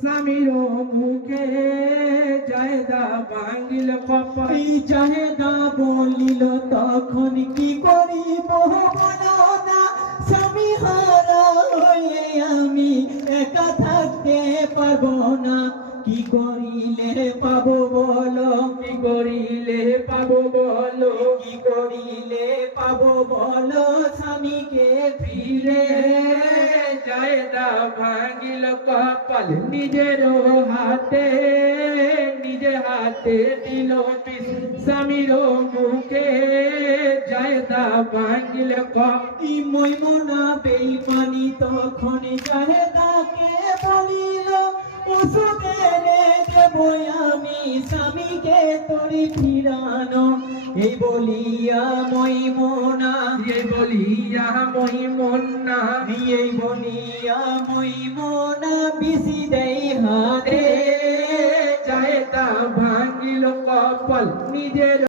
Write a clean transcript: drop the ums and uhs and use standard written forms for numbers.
স্বামীর মুখে জায়দা ভাঙিল কপাল। জাহেদা বলিল তখন কি করিব বলো না, স্বামী হারা হয়ে আমি একা থাকতে পারবো না। কি করিলে পাবো বলো, কি করিলে পাবো বলো, কি করিলে পাবো বলো স্বামীকে ফিরে। জায়দা ভাঙিল কপাল নিজের হাতে, নিজে হাতে দিল পিস স্বামীর মুখে জায়দা ভাঙিল কপাল। ময়মনা বেঈমানি তখন জাহেদাকে বলিল, ওষুধেরে দেবো আমি স্বামীকে তোরে ফিরানো। এই বলিয়া ময়মনা, এই বলিয়া ময়মনা, এই বলিয়া ময়মনা বিসি দেয় হাতে। জায়দা ভাঙিল কপাল নিজের